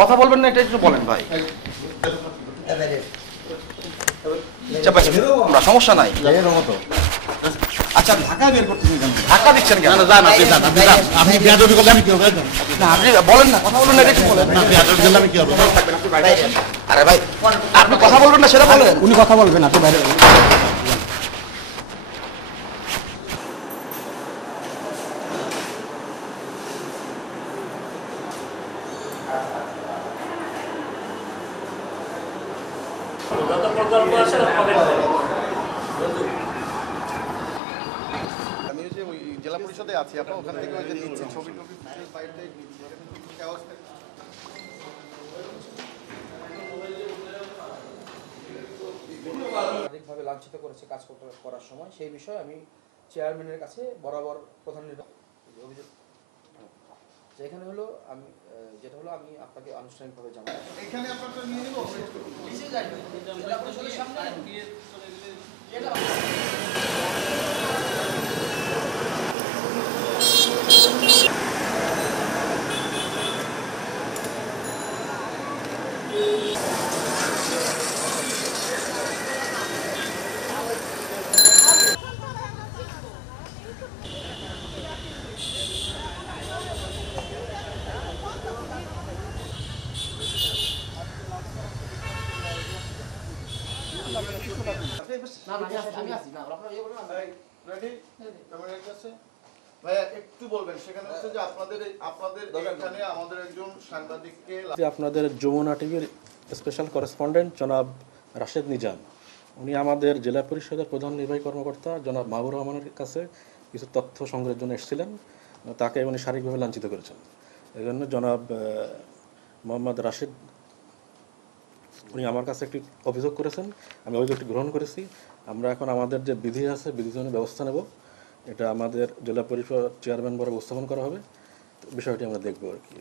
কথা বলবেন না, এটা একটু বলেন ভাই। আমরা সমস্যা নাই। আচ্ছা, ঢাকায় বের করতেছেন কেন? ধাক্কা দিচ্ছেন কেন? আপনি বেয়াদবি করলে আমি কি হবে? না, আপনি বলেন না, কথা বলুন না, এটা একটু বলেন। না, বেয়াদবি করলে আমি কি হবে? আরে ভাই, আপনি কথা বলবেন না সেটা বলেন। উনি কথা বলবেন, আপনি বাইরে আমি ওই যে ওই জেলা পরিষদে আছি, আপনার ওখান থেকে ওই যে নিচ্ছি ছবি টবি বাইরে শারীরিকভাবে লাঞ্ছিত করেছে কাজ করার সময়, সেই বিষয়ে আমি চেয়ারম্যানের কাছে বরাবর প্রধান অভিযোগ যেখানে হলো আমি যেটা হলো আমি আপনাকে আনুষ্ঠানিকভাবে জানাই। এখানে আপনারটা নিয়ে নিব। ভাইয়া একটু বলবেন, সেখানে হচ্ছে যে আপনাদের এখানে আমাদের একজন সাংবাদিককে আপনাদের যমুনা টিভির স্পেশাল করেসপন্ডেন্ট জনাব রাশেদ নিজাম, উনি আমাদের জেলা পরিষদের প্রধান নির্বাহী কর্মকর্তা জনাব মাহবুর রহমানের কাছে কিছু তথ্য সংগ্রহের জন্য এসেছিলেন। তাকে উনি শারীরিকভাবে লাঞ্ছিত করেছেন। এই জন্য জনাব মোহাম্মদ রাশেদ উনি আমার কাছে একটি অভিযোগ করেছেন, আমি অভিযোগটি গ্রহণ করেছি। আমরা এখন আমাদের যে বিধি আছে বিধির জন্য ব্যবস্থা নেব। এটা আমাদের জেলা পরিষদ চেয়ারম্যান বরাবর উপস্থাপন করা হবে। বিষয়টি আমরা দেখব আর কি।